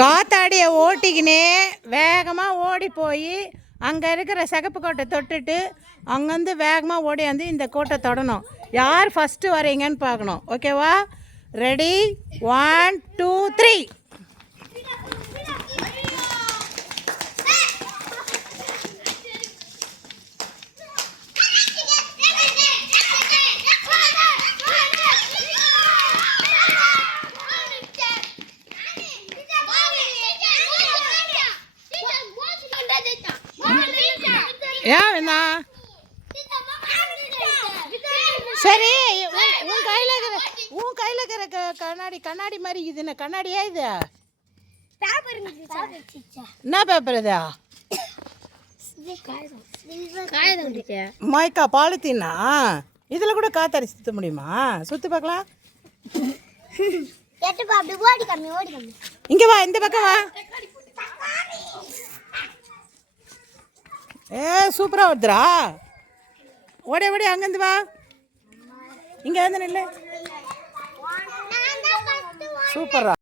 காத்தாடியை ஓட்டிக்கினே வேகமாக ஓடி போய் அங்கே இருக்கிற சிகப்பு கோட்டை தொட்டுட்டு அங்கேருந்து வேகமாக ஓடியாந்து இந்த கோட்டை தொடணும். யார் ஃபஸ்ட்டு வரீங்கன்னு பார்க்கணும். ஓகேவா? ரெடி, 1 2 3. ஏன் சரி, உன் கையில் இருக்கிற கண்ணாடி மாதிரி இதுன்னு கண்ணாடியா இது? என்ன பேப்பர் இது? மைக்கா பாலித்தீனா? இதில் கூட காத்தாடி சுற்ற முடியுமா? சுற்றி பார்க்கலாம். இங்கே வா, இந்த பக்கம் வா. சூப்பராக வருதுரா. ஓடி ஓடி அங்கேருந்து வா, இங்கே வந்து நில்லு. சூப்பரா.